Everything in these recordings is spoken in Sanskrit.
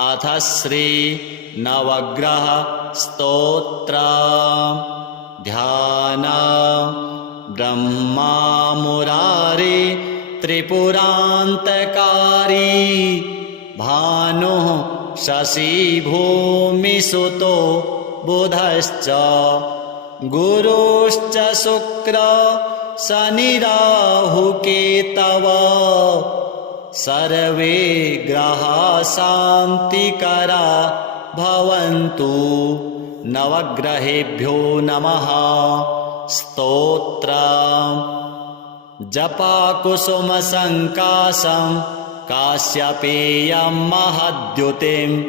अथ श्री नवग्रह स्तोत्र। ध्यान। ब्रह्मा मुरारी त्रिपुरान्तकारी, भानुः शशि भूमिसुतो बुधश्च, गुरुश्च शुक्र शनिराहुकेतवः। सर्वे ग्रहा शान्तिकरा भवन्तु। नवग्रहेभ्यो नमः। स्तोत्र। जपाकुसुमसङ्काशं काश्यपेयं महद्युतिं,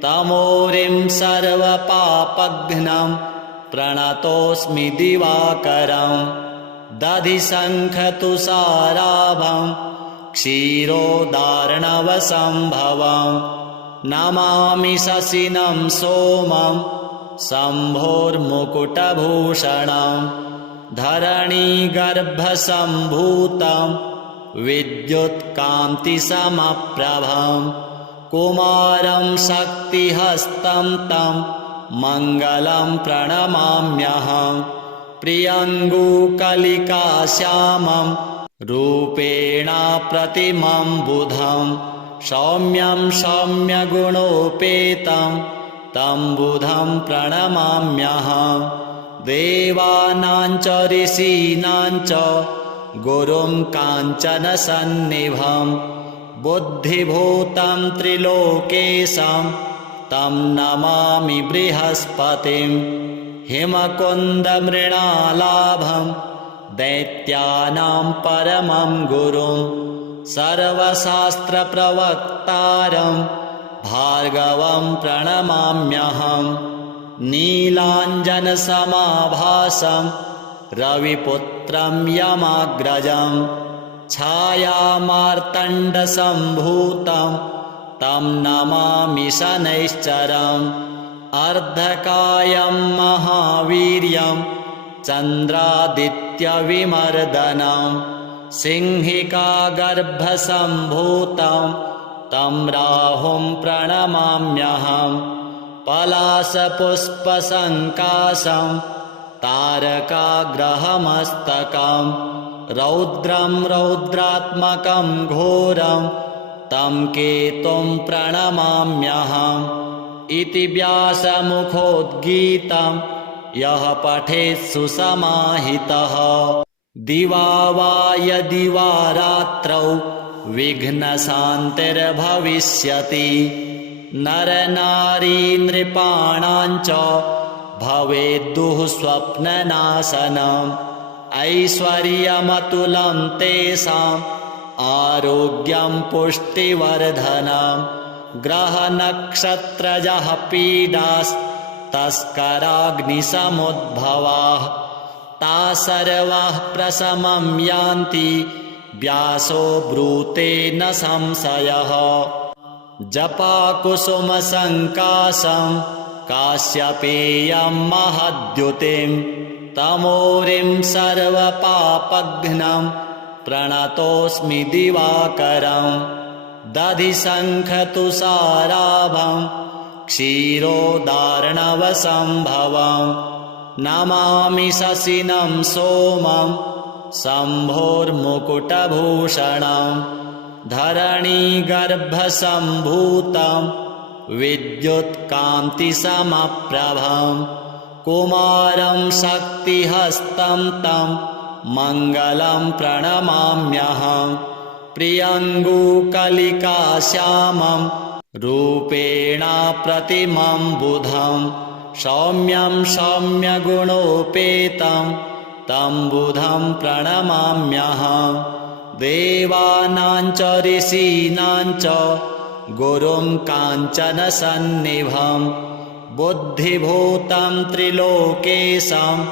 तमोरिं सर्वपापघ्नं प्रणतोऽस्मि दिवाकरं। दधिशङ्खतुषाराभं क्षीरोदार्णवसम्भवं, नमामि शशिनं सोमं शम्भोर्मुकुटभूषणं। धरणीगर्भसम्भूतं विद्युत्कान्तिसमप्रभं, कुमारं शक्तिहस्तं तं मङ्गलं प्रणमाम्यहं। प्रियङ्गुकलिकाश्यामं रूपेण प्रतिमं बुधं, सौम्यं सौम्यगुणोपेतं तं बुधं प्रणमाम्यहं। देवानां च ऋषीणां च गुरुं काञ्चनसन्निभं, बुद्धिभूतं त्रिलोकेशं तं नमामि बृहस्पतिं। हिमकुन्दमृणालाभं दैत्यानां परमं गुरुं, सर्वशास्त्रप्रवक्तारं भार्गवं प्रणमाम्यहं। नीलाञ्जनसमाभासं रविपुत्रं यमाग्रजं, छायामार्तण्डसम्भूतं तं नमामि शनैश्चरम्। अर्धकायं महावीर्यं चन्द्रादित्यविमर्दनं, सिंहिकागर्भसम्भूतं तं राहुं प्रणमाम्यहं। पलाशपुष्पसङ्काशं तारकाग्रहमस्तकं, रौद्रं रौद्रात्मकं घोरं तं केतुं प्रणमाम्यहम्। इति व्यासमुखोद्गीतं यः पठेत् सुसमाहितः, दिवा वा यदि वा रात्रौ विघ्नशान्तिर्भविष्यति। नरनारी नृपाणां च भवेद्दुः स्वप्ननाशनम्, ऐश्वर्यमतुलं तेषाम् आरोग्यं पुष्टिवर्धनम्। ग्रहनक्षत्रजः पीडास्तस्कराग्निसमुद्भवाः, ताः सर्वाः प्रशमं यान्ति व्यासो ब्रूते न संशयः। जपाकुसुमसङ्काशं काश्यपेयं महद्युतिं, तमोरिं सर्वपापघ्नं प्रणतोऽस्मि दिवाकरं। दधिशङ्खतुषाराभं क्षीरोदार्णवसम्भवं, नमामि शशिनं सोमं शम्भोर्मुकुटभूषणं। धरणीगर्भसम्भूतं विद्युत्कान्तिसमप्रभं, कुमारं शक्तिहस्तं तं मङ्गलं प्रणमाम्यहं। प्रियङ्गुकलिकाश्यामं रूपेण प्रतिमं बुधं, सौम्यं सौम्यगुणोपेतं तं बुधं प्रणमाम्यहं। देवानां च ऋषीणां च गुरुं काञ्चनसन्निभं, बुद्धिभूतं त्रिलोकेशं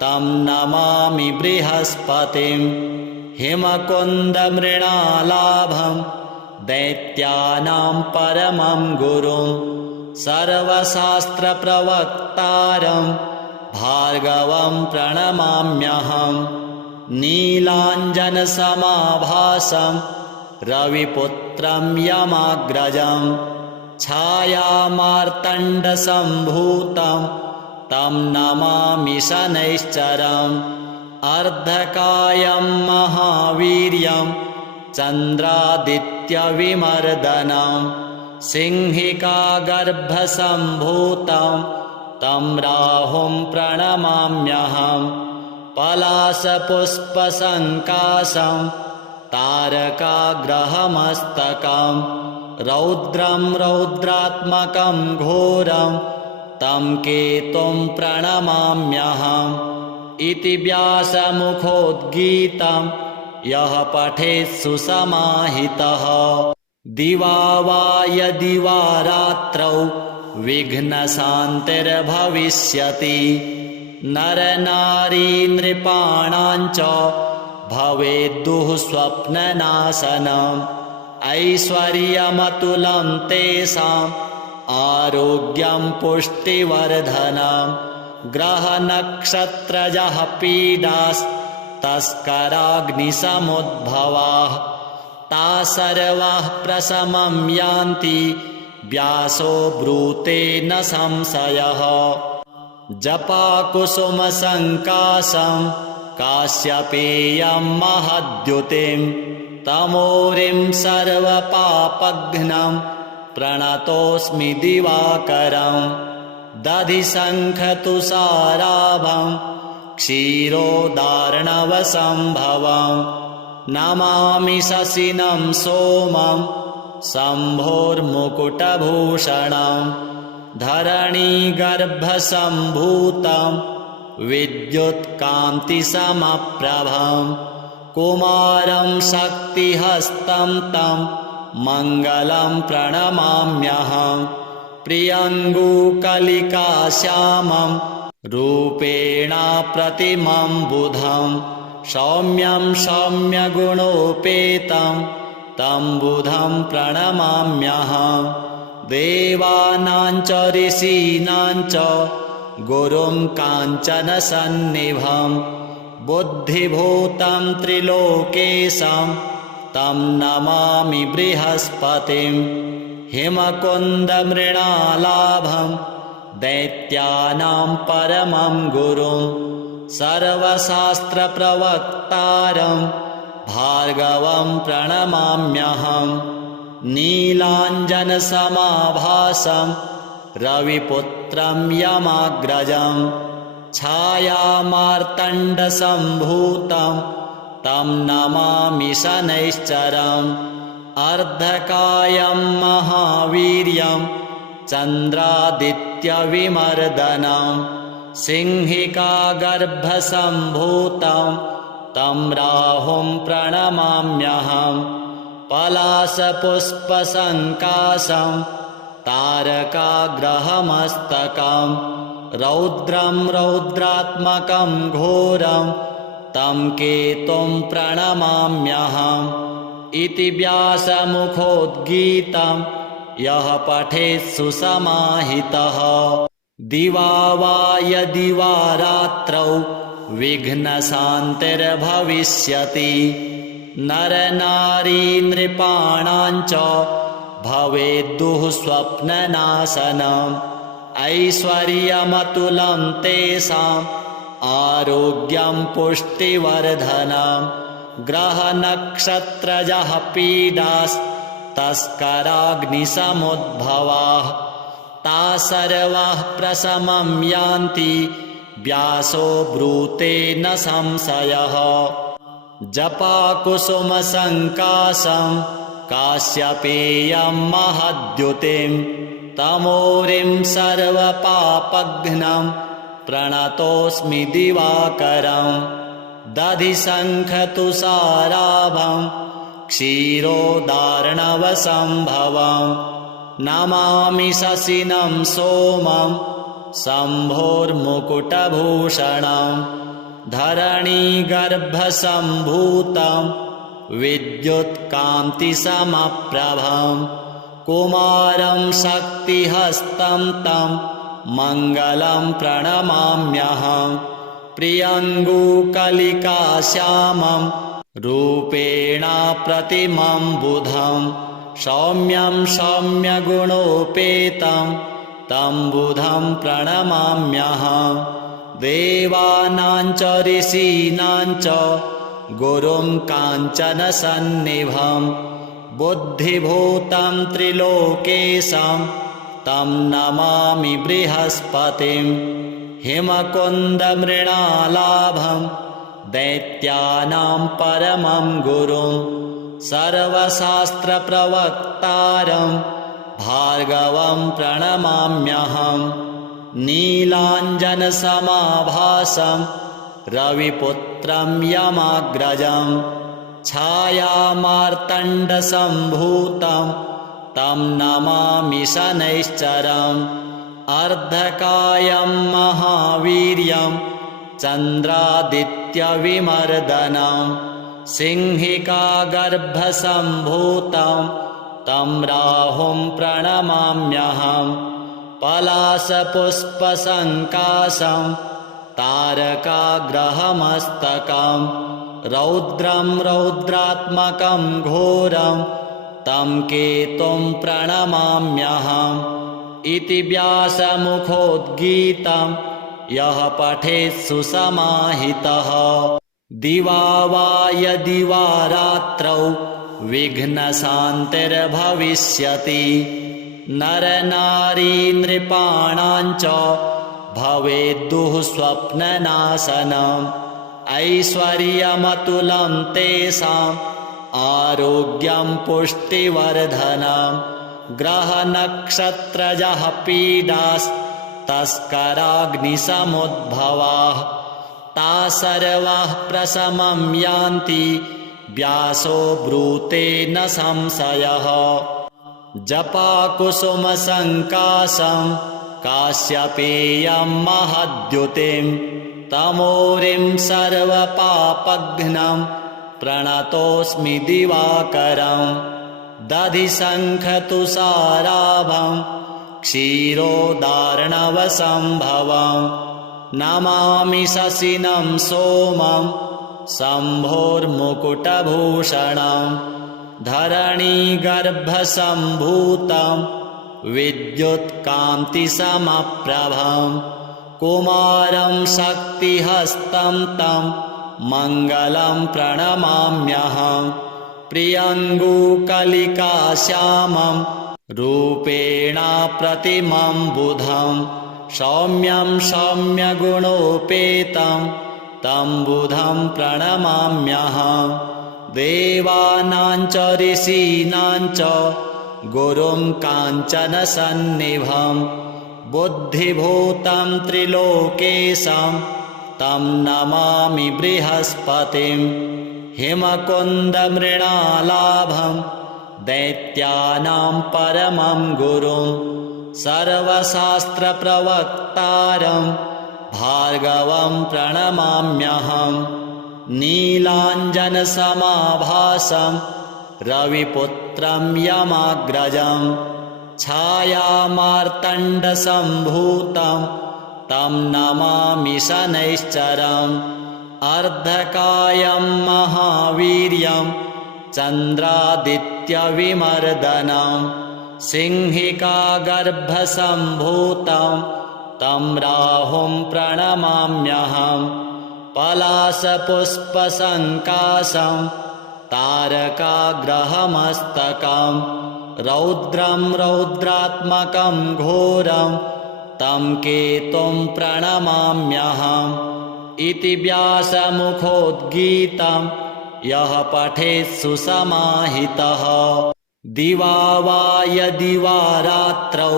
तं नमामि बृहस्पतिं। हिमकुन्दमृणालाभं दैत्यानां परमं गुरुं, सर्वशास्त्रप्रवक्तारं भार्गवं प्रणमाम्यहं। नीलाञ्जनसमाभासं रविपुत्रं यमाग्रजं, छायामार्तण्डसम्भूतं तं नमामि शनैश्चरम् अर्धकायं महावीर्यं चन्द्रादित्यविमर्दनं सिंहिकागर्भसम्भूतं तं राहुं प्रणमाम्यहम् पलाशपुष्पसङ्काशं तारकाग्रहमस्तकं रौद्रं रौद्रात्मकं घोरं तं केतुं प्रणमाम्यहम् इति व्यासमुखोद्गीतं यः पठेत् सुसमाहितः दिवा वा यदि वा रात्रौ विघ्नशान्तिर्भविष्यति नरनारी नृपाणां च भवेद्दुः स्वप्ननाशनम् ऐश्वर्यमतुलं तेषाम् आरोग्यं पुष्टिवर्धनम् ग्रहनक्षत्रजः पीडास्तस्कराग्निसमुद्भवाः ताः सर्वाः प्रशमं यान्ति व्यासो ब्रूते न संशयः जपाकुसुमसङ्काशं काश्यपेयं महद्युतिं तमोरिं सर्वपापघ्नं प्रणतोऽस्मि दिवाकरम् दधिशङ्खतुषाराभं क्षीरोदार्णवसम्भवं नमामि शशिनं सोमं शम्भोर्मुकुटभूषणं धरणीगर्भसम्भूतं विद्युत्कान्तिसमप्रभं कुमारं शक्तिहस्तं तं मङ्गलं प्रणमाम्यहम् प्रियङ्गुकलिकाश्यामं रूपेण प्रतिमं बुधं सौम्यं सौम्यगुणोपेतं तं बुधं प्रणमाम्यहम् देवानां च ऋषीणां च गुरुं काञ्चनसन्निभं बुद्धिभूतं त्रिलोकेशं तं नमामि बृहस्पतिं हिमकुन्दमृणालाभं दैत्यानां परमं गुरुं सर्वशास्त्रप्रवक्तारं भार्गवं प्रणमाम्यहम् नीलाञ्जनसमाभासं रविपुत्रं यमाग्रजं छायामार्तण्डसम्भूतं तं नमामि शनैश्चरम् अर्धकायं महावीर्यं चन्द्रादित्यविमर्दनं सिंहिकागर्भसम्भूतं तं राहुं प्रणमाम्यहम् पलाशपुष्पसङ्काशं तारकाग्रहमस्तकं रौद्रं रौद्रात्मकं घोरं तं केतुं प्रणमाम्यहम् इति व्यासमुखोद्गीतं यः पठेत् सुसमाहितः दिवा वा यदि वा रात्रौ विघ्नशान्तिर्भविष्यति नरनारी नृपाणां च भवेद्दुः स्वप्ननाशनम् ऐश्वर्यमतुलं तेषाम् आरोग्यं पुष्टिवर्धनम् ग्रहनक्षत्रजः पीडास्तस्कराग्निसमुद्भवाः ताः सर्वाः प्रशमं यान्ति व्यासो ब्रूते न संशयः जपाकुसुमसङ्काशं काश्यपेयं महद्युतिं तमोरिं सर्वपापघ्नं प्रणतोऽस्मि दिवाकरम् दधिशङ्खतुषाराभं क्षीरोदार्णवसम्भवं नमामि शशिनं सोमं शम्भोर्मुकुटभूषणं धरणीगर्भसम्भूतं विद्युत्कान्तिसमप्रभं कुमारं शक्तिहस्तं तं मङ्गलं प्रणमाम्यहम् प्रियङ्गुकलिकाश्यामं रूपेण प्रतिमं बुधं सौम्यं सौम्यगुणोपेतं तं बुधं प्रणमाम्यहं देवानां च ऋषीणां च गुरुं काञ्चनसन्निभं बुद्धिभूतं त्रिलोकेशं तं नमामि बृहस्पतिं हिमकुन्दमृणालाभं दैत्यानां परमं गुरुं सर्वशास्त्रप्रवक्तारं भार्गवं प्रणमाम्यहं नीलाञ्जनसमाभासं रविपुत्रं यमाग्रजं छायामार्तण्डसम्भूतं तं नमामि शनैश्चरम् अर्धकायं महावीर्यं चन्द्रादित्यविमर्दनं सिंहिकागर्भसम्भूतं तं राहुं प्रणमाम्यहं पलाशपुष्पसङ्काशं तारकाग्रहमस्तकं रौद्रं रौद्रात्मकं घोरं तं केतुं प्रणमाम्यहम् इति व्यासमुखोद्गीतं यः पठेत् सुसमाहितः दिवा वा यदि वा रात्रौ विघ्नशान्तिर्भविष्यति नरनारी नृपाणां च भवेद्दुः स्वप्ननाशनम् ऐश्वर्यमतुलं तेषाम् आरोग्यं पुष्टिवर्धनम् ग्रहनक्षत्रजः पीडास्तस्कराग्निसमुद्भवाः ता सर्वाः प्रशमं यान्ति व्यासो ब्रूते न संशयः जपाकुसुमसङ्काशं काश्यपेयं महद्युतिं तमोरिं सर्वपापघ्नं प्रणतोऽस्मि दिवाकरम् दधिशङ्खतुषाराभं क्षीरोदार्णवसम्भवं नमामि शशिनं सोमं शम्भोर्मुकुटभूषणं धरणीगर्भसम्भूतं विद्युत्कान्तिसमप्रभं कुमारं शक्तिहस्तं तं मङ्गलं प्रणमाम्यहम् प्रियङ्गुकलिकाश्यामं रूपेणाप्रतिमं बुधं सौम्यं सौम्यगुणोपेतं तं बुधं प्रणमाम्यहं देवानां च ऋषीणां च गुरुं काञ्चनसन्निभं बुद्धिभूतं त्रिलोकेशं तं नमामि बृहस्पतिं हिमकुन्दमृणालाभं दैत्यानां परमं गुरुं सर्वशास्त्रप्रवक्तारं भार्गवं प्रणमाम्यहं नीलाञ्जनसमाभासं रविपुत्रं यमाग्रजं छायामार्तण्डसम्भूतं तं नमामि शनैश्चरम् अर्धकायं महावीर्यं चन्द्रादित्यविमर्दनं सिंहिकागर्भसम्भूतं तं राहुं प्रणमाम्यहं पलाशपुष्पसङ्काशं तारकाग्रहमस्तकं रौद्रं रौद्रात्मकं घोरं तं केतुं प्रणमाम्यहम् इति व्यासमुखोद्गीतं यः पठेत् सुसमाहितः दिवा वा यदि वा रात्रौ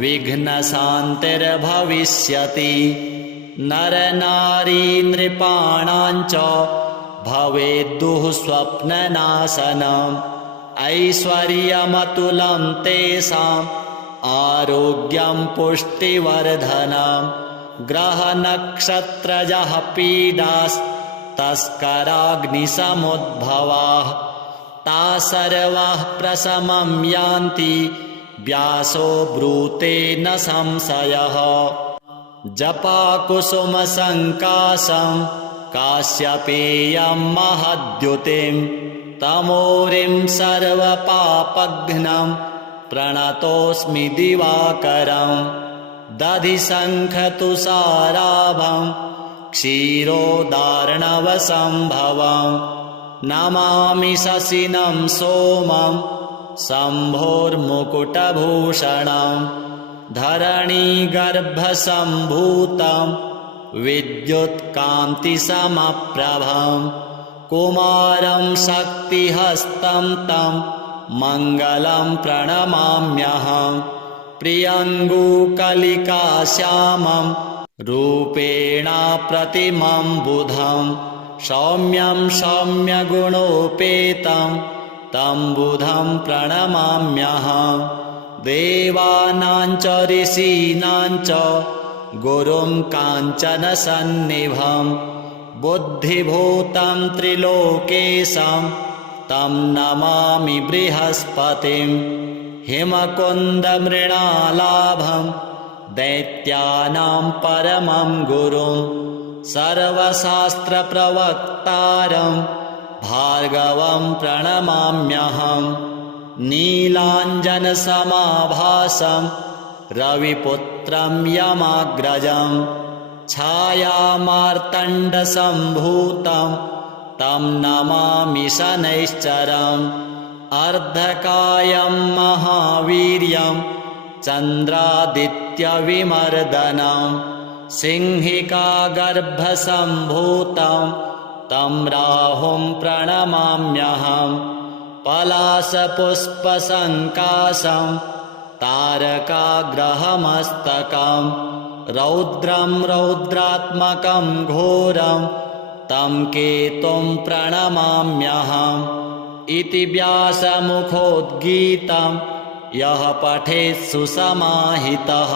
विघ्नशान्तिर्भविष्यति नरनारी नृपाणां च भवेद्दुः स्वप्ननाशनम् ऐश्वर्यमतुलं तेषाम् आरोग्यं पुष्टिवर्धनम् ग्रहनक्षत्रजः पीडास्तस्कराग्निसमुद्भवाः ता सर्वाः प्रशमं यान्ति व्यासो ब्रूते न संशयः जपाकुसुमसङ्काशं काश्यपेयं महद्युतिं तमोरिं सर्वपापघ्नं प्रणतोऽस्मि दिवाकरं दधिशङ्खतुषाराभं क्षीरोदार्णवसम्भवं नमामि शशिनं सोमं शम्भोर्मुकुटभूषणं धरणीगर्भसम्भूतं विद्युत्कान्तिसमप्रभं कुमारं शक्तिहस्तं तं मङ्गलं प्रणमाम्यहं प्रियङ्गुकलिकाश्यामं रूपेण प्रतिमं बुधं सौम्यं सौम्यगुणोपेतं तं बुधं प्रणमाम्यहं देवानां च ऋषीणां च गुरुं काञ्चनसन्निभं बुद्धिभूतं त्रिलोकेशं तं नमामि बृहस्पतिं हिमकुन्दमृणालाभं दैत्यानां परमं गुरुं सर्वशास्त्रप्रवक्तारं भार्गवं प्रणमाम्यहं नीलाञ्जनसमाभासं रविपुत्रं यमाग्रजं छायामार्तण्डसम्भूतं तं नमामि शनैश्चरम् अर्धकायं महावीर्यं चन्द्रादित्यविमर्दनं सिंहिकागर्भसम्भूतं तं राहुं प्रणमाम्यहं पलाशपुष्पसङ्काशं तारकाग्रहमस्तकं रौद्रं रौद्रात्मकं घोरं तं केतुं प्रणमाम्यहम् इति व्यासमुखोद्गीतं यः पठेत् सुसमाहितः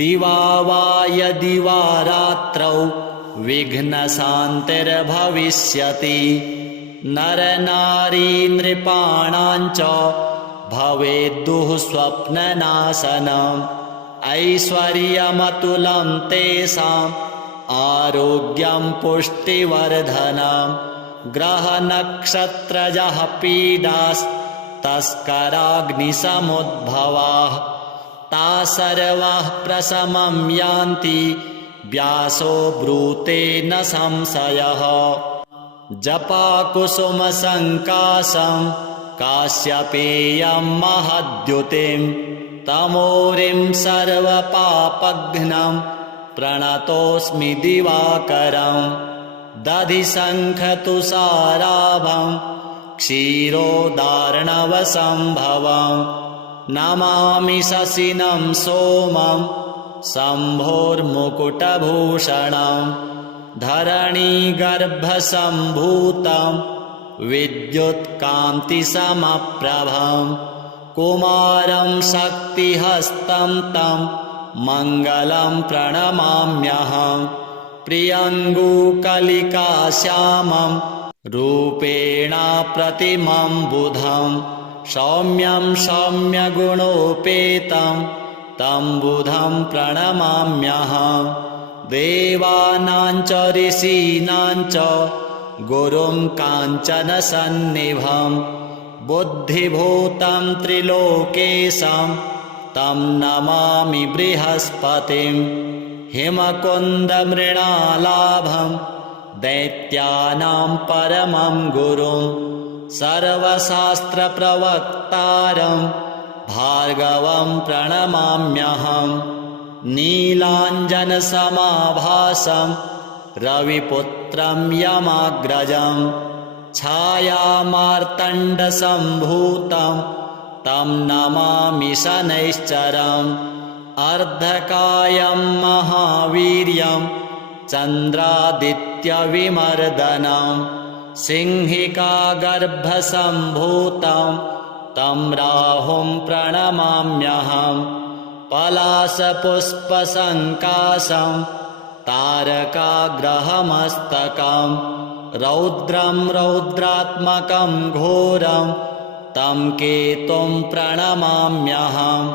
दिवा वा यदि वा रात्रौ विघ्नशान्तिर्भविष्यति नरनारी नृपाणां च भवेद्दुः स्वप्ननाशनम् ऐश्वर्यमतुलं तेषाम् आरोग्यं पुष्टिवर्धनम् ग्रहनक्षत्रजः पीडास्तस्कराग्निसमुद्भवाः ता सर्वाः प्रशमं यान्ति व्यासो ब्रूते न संशयः जपाकुसुमसङ्काशं काश्यपेयं महद्युतिं तमोरिं सर्वपापघ्नं प्रणतोऽस्मि दिवाकरं दधिशङ्खतुषाराभं क्षीरोदार्णवसम्भवं नमामि शशिनं सोमं शम्भोर्मुकुटभूषणं धरणीगर्भसम्भूतं विद्युत्कान्तिसमप्रभं कुमारं शक्तिहस्तं तं मङ्गलं प्रणमाम्यहं प्रियङ्गुकलिकाश्यामं रूपेण प्रतिमं बुधं सौम्यं सौम्यगुणोपेतं तं बुधं प्रणमाम्यहं देवानां च ऋषीणां च गुरुं काञ्चनसन्निभं बुद्धिभूतं त्रिलोकेशं तं नमामि बृहस्पतिं हिमकुन्दमृणालाभं दैत्यानां परमं गुरुं सर्वशास्त्रप्रवक्तारं भार्गवं प्रणमाम्यहं नीलाञ्जनसमाभासं रविपुत्रं यमाग्रजं छायामार्तण्डसम्भूतं तं नमामि शनैश्चरम् अर्धकायं महावीर्यं चन्द्रादित्यविमर्दनं सिंहिकागर्भसम्भूतं तं राहुं प्रणमाम्यहं पलाशपुष्पसङ्काशं तारकाग्रहमस्तकं रौद्रं रौद्रात्मकं घोरं तं केतुं प्रणमाम्यहम्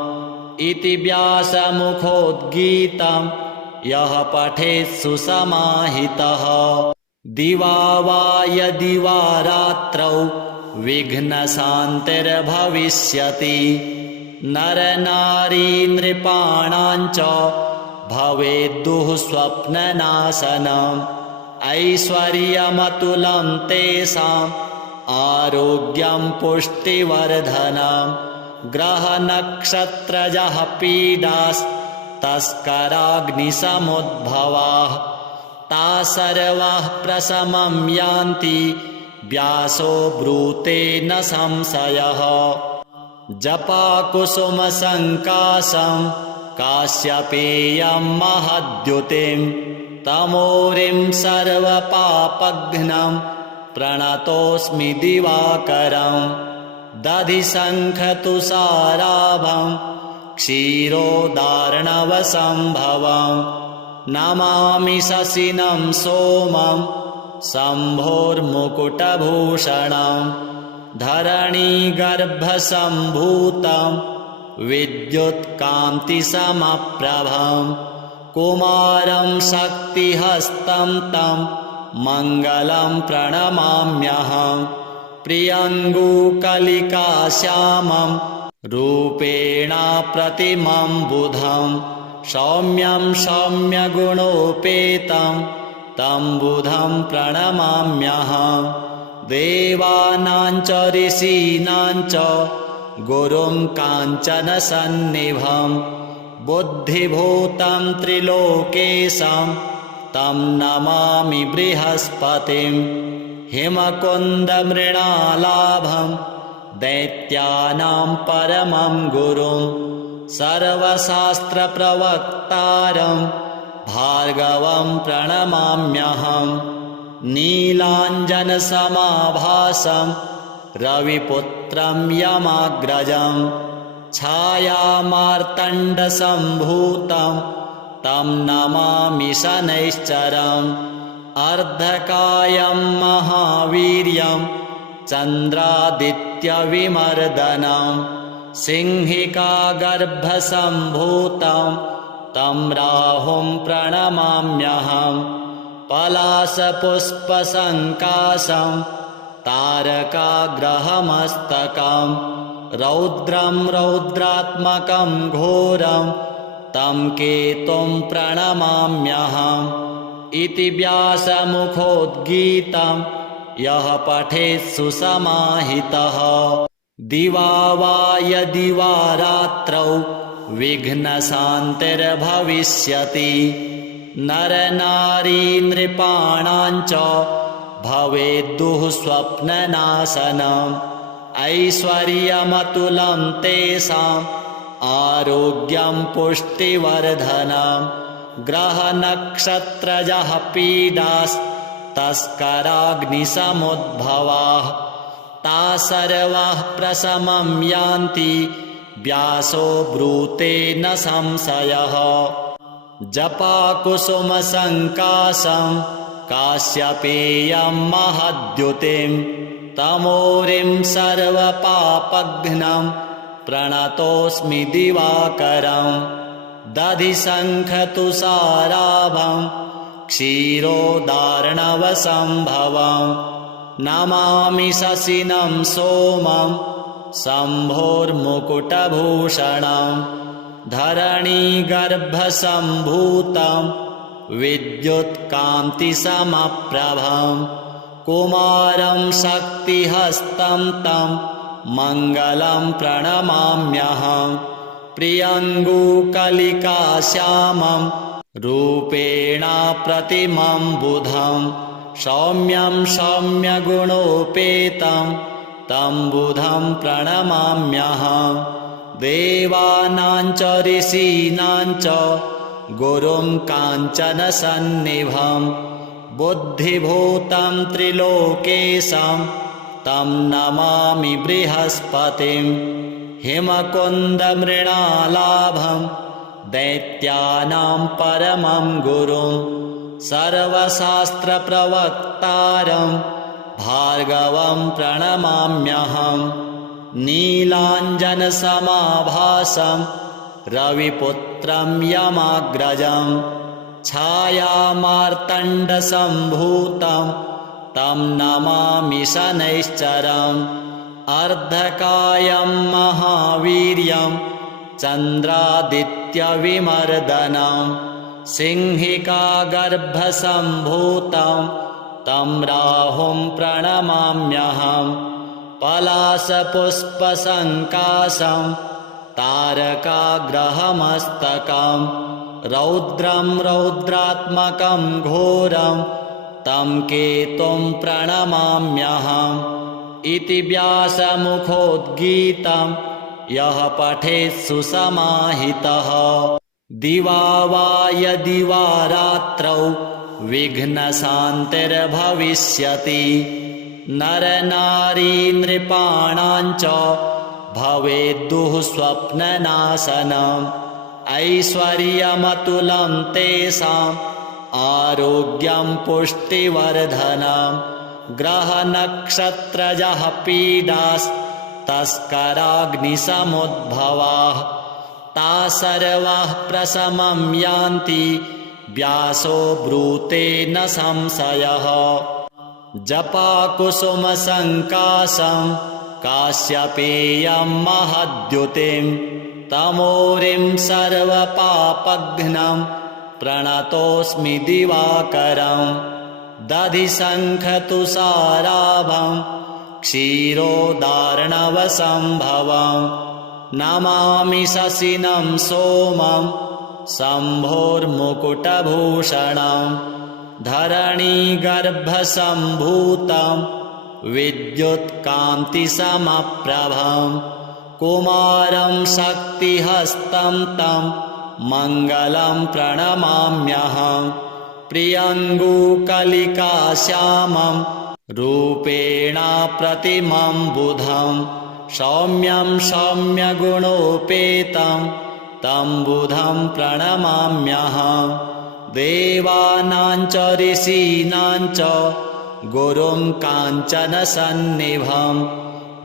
इति व्यासमुखोद्गीतं यः पठेत् सुसमाहितः। दिवा वा यदि वा रात्रौ विघ्नशान्तिर्भविष्यति नरनारी नृपाणाञ्च भवेद्दुः स्वप्ननाशनम् ऐश्वर्यमतुलं तेषाम् आरोग्यं पुष्टिवर्धनम् ग्रहनक्षत्रजः पीडास्तस्कराग्निसमुद्भवाः ता सर्वाः प्रशमं यान्ति व्यासो ब्रूते न संशयः जपाकुसुमसङ्काशं काश्यपेयं महद्युतिं तमोरिं सर्वपापघ्नं प्रणतोऽस्मि दिवाकरं दधिशङ्खतुषाराभं क्षीरोदार्णवसम्भवं नमामि शशिनं सोमं शम्भोर्मुकुटभूषणं धरणीगर्भसम्भूतं विद्युत्कान्तिसमप्रभं कुमारं शक्तिहस्तं तं मङ्गलं प्रणमाम्यहं प्रियङ्गुकलिकाश्यामं रूपेण प्रतिमं बुधं सौम्यं सौम्यगुणोपेतं तं बुधं प्रणमाम्यहं देवानां च ऋषीणां च गुरुं काञ्चनसन्निभं बुद्धिभूतं त्रिलोकेशं तं नमामि बृहस्पतिं हिमकुन्दमृणालाभं दैत्यानां परमं गुरुं सर्वशास्त्रप्रवक्तारं भार्गवं प्रणमाम्यहं नीलाञ्जनसमाभासं रविपुत्रं यमाग्रजं छायामार्तण्डसम्भूतं तं नमामि शनैश्चरम् अर्धकायं महावीर्यं चन्द्रादित्यविमर्दनं सिंहिकागर्भसम्भूतं तं राहुं प्रणमाम्यहं पलाशपुष्पसङ्काशं तारकाग्रहमस्तकं रौद्रं रौद्रात्मकं घोरं तं केतुं प्रणमाम्यहम् इति व्यासमुखोद्गीतं यः पठेत् सुसमाहितः दिवा वा यदि वा रात्रौ विघ्नशान्तिर्भविष्यति नरनारी नृपाणाञ्च भवेद्दुः स्वप्ननाशनम् ऐश्वर्यमतुलं तेषाम् आरोग्यं पुष्टिवर्धनम् ग्रहनक्षत्रजः पीडास्तस्कराग्निसमुद्भवाः ता सर्वाः प्रशमं यान्ति व्यासो ब्रूते न संशयः जपाकुसुमसङ्काशं काश्यपेयं महद्युतिं तमोरिं सर्वपापघ्नं प्रणतोऽस्मि दिवाकरं दधिशङ्खतुषाराभं क्षीरोदार्णवसम्भवं नमामि शशिनं सोमं शम्भोर्मुकुटभूषणं धरणीगर्भसम्भूतं विद्युत्कान्तिसमप्रभं कुमारं शक्तिहस्तं तं मङ्गलं प्रणमाम्यहं प्रियङ्गुकलिकाश्यामं रूपेण प्रतिमं बुधं सौम्यं सौम्यगुणोपेतं तं बुधं प्रणमाम्यहं देवानां च ऋषीणां च गुरुं काञ्चनसन्निभं बुद्धिभूतं त्रिलोकेशं तं नमामि बृहस्पतिं हिमकुन्दमृणालाभं दैत्यानां परमं गुरुं सर्वशास्त्रप्रवक्तारं भार्गवं प्रणमाम्यहं नीलाञ्जनसमाभासं रविपुत्रं यमाग्रजं छायामार्तण्डसम्भूतं तं नमामि शनैश्चरम् अर्धकायं महावीर्यं चन्द्रादित्यविमर्दनं सिंहिकागर्भसम्भूतं तं राहुं प्रणमाम्यहम् पलाशपुष्पसङ्काशं तारकाग्रहमस्तकं रौद्रं रौद्रात्मकं घोरं तं केतुं प्रणमाम्यहम् इति व्यासमुखोद्गीतं यः पठेत् सुसमाहितः दिवा वा यदि वा रात्रौ विघ्नशान्तिर्भविष्यति नरनारी नृपाणां च भवेद्दुः स्वप्ननाशनम् ऐश्वर्यमतुलं तेषाम् आरोग्यं पुष्टिवर्धनम् ग्रहनक्षत्रजः पीडास्तस्कराग्निसमुद्भवाः ता सर्वाः प्रशमं यान्ति व्यासो ब्रूते न संशयः जपाकुसुमसङ्काशं काश्यपेयं महद्युतिं तमोरिं सर्वपापघ्नं प्रणतोऽस्मि दिवाकरम् दधिशङ्खतुषाराभं क्षीरोदार्णवसम्भवं नमामि शशिनं सोमं शम्भोर्मुकुटभूषणं धरणीगर्भसम्भूतं विद्युत्कान्तिसमप्रभं कुमारं शक्तिहस्तं तं मङ्गलं प्रणमाम्यहम् प्रियङ्गुकलिकाश्यामं रूपेण प्रतिमं बुधं सौम्यं सौम्यगुणोपेतं तं बुधं प्रणमाम्यहम् देवानां च ऋषीणां च गुरुं काञ्चनसन्निभं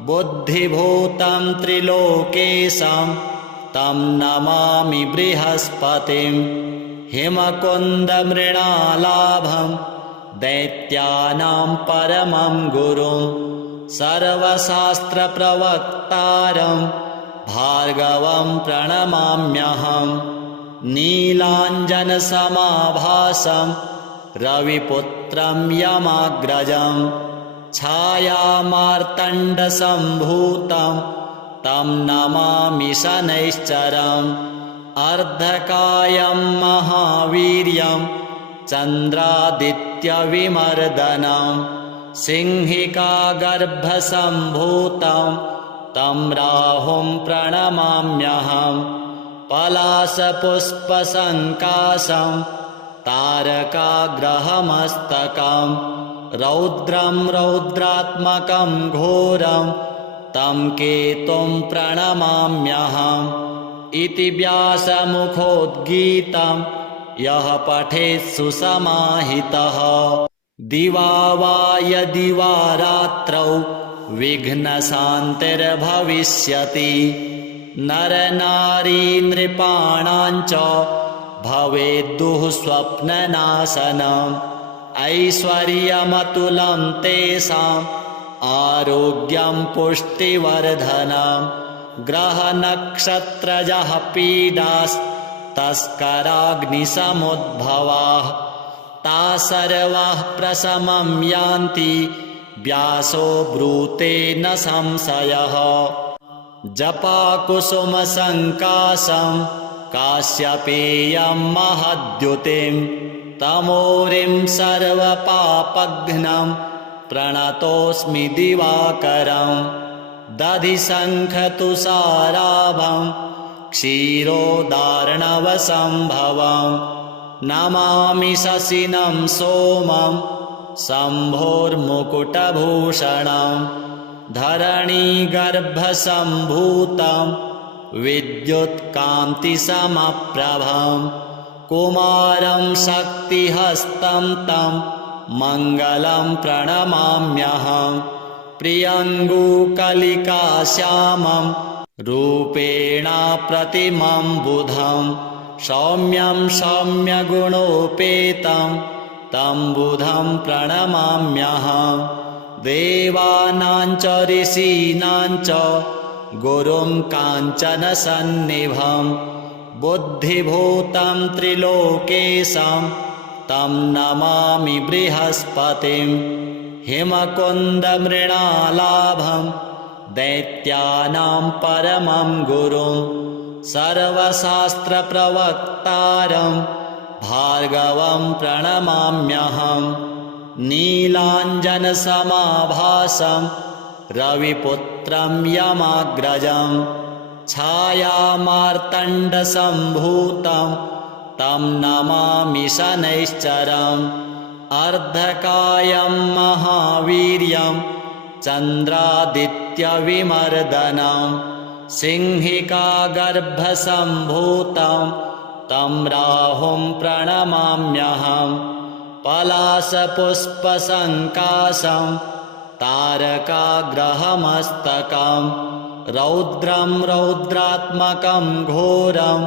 बुद्धिभूतं त्रिलोकेशं तं नमामि बृहस्पतिं हिमकुन्दमृणालाभं दैत्यानां परमं गुरुं सर्वशास्त्रप्रवक्तारं भार्गवं प्रणमाम्यहम् नीलाञ्जनसमाभासं रविपुत्रं यमाग्रजं छायामार्तण्डसम्भूतं तं नमामि शनैश्चरम् अर्धकायं महावीर्यं चन्द्रादित्यविमर्दनं सिंहिकागर्भसम्भूतं तं राहुं प्रणमाम्यहम् पलाशपुष्पसङ्काशं तारकाग्रहमस्तकं रौद्रं रौद्रात्मकं घोरं तं केतुं प्रणमाम्यहम् इति व्यासमुखोद्गीतं यः पठेत् सुसमाहितः दिवा वा यदि वा रात्रौ विघ्नशान्तिर्भविष्यति नरनारी नृपाणां च भवेद्दुः स्वप्ननाशनम् ऐश्वर्यमतुलं तेषाम् आरोग्यं पुष्टिवर्धनम् ग्रहनक्षत्रजः पीडास्तस्कराग्निसमुद्भवाः ता सर्वाः प्रशमं यान्ति व्यासो ब्रूते न संशयः जपाकुसुमसङ्काशं काश्यपेयं महद्युतिं तमोरिं सर्वपापघ्नं प्रणतोऽस्मि दिवाकरम् दधिशङ्खतुषाराभं क्षीरोदार्णवसम्भवं नमामि शशिनं सोमं शम्भोर्मुकुटभूषणं धरणीगर्भसम्भूतं विद्युत्कान्तिसमप्रभं कुमारं शक्तिहस्तं तं मङ्गलं प्रणमाम्यहम् प्रियङ्गुकलिकाश्यामं रूपेण प्रतिमं बुधं सौम्यं सौम्यगुणोपेतं तं बुधं प्रणमाम्यहं देवानां च ऋषीणां च गुरुं काञ्चनसन्निभं बुद्धिभूतं त्रिलोकेशं तं नमामि बृहस्पतिं हिमकुन्दमृणालाभं दैत्यानां परमं गुरुं सर्वशास्त्रप्रवक्तारं भार्गवं प्रणमाम्यहं नीलाञ्जनसमाभासं रविपुत्रं यमाग्रजं छायामार्तण्डसम्भूतं तं नमामि शनैश्चरम् अर्धकायं महावीर्यं चन्द्रादित्यविमर्दनं सिंहिकागर्भसम्भूतं तं राहुं प्रणमाम्यहं पलाशपुष्पसङ्काशं तारकाग्रहमस्तकं रौद्रं रौद्रात्मकं घोरं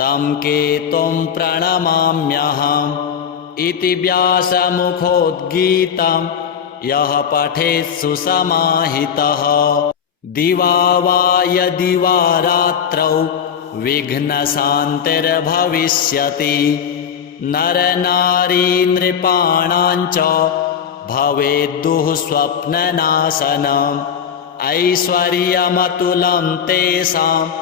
तं केतुं प्रणमाम्यहम् इति व्यासमुखोद्गीतं यः पठेत् सुसमाहितः दिवा वा यदि वा रात्रौ विघ्नशान्तिर्भविष्यति नरनारी नृपाणां च भवेद्दुः स्वप्ननाशनम् ऐश्वर्यमतुलं तेषाम्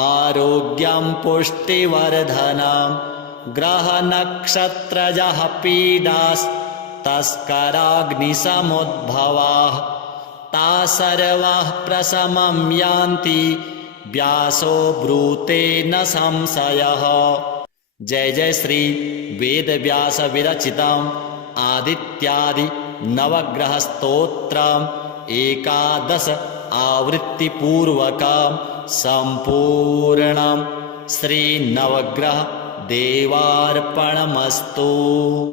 आरोग्यं पुष्टिवर्धनम् ग्रहनक्षत्रजः पीडास्तस्कराग्निसमुद्भवाः ता सर्वाः प्रशमं यान्ति व्यासो ब्रूते न संशयः। जय जय श्री वेद व्यास विरचितम् आदित्यादि नवग्रहस्तोत्रम् 11 आवृत्तिपूर्वकं सम्पूर्णं श्री नवग्रह देवार्पणमस्तु।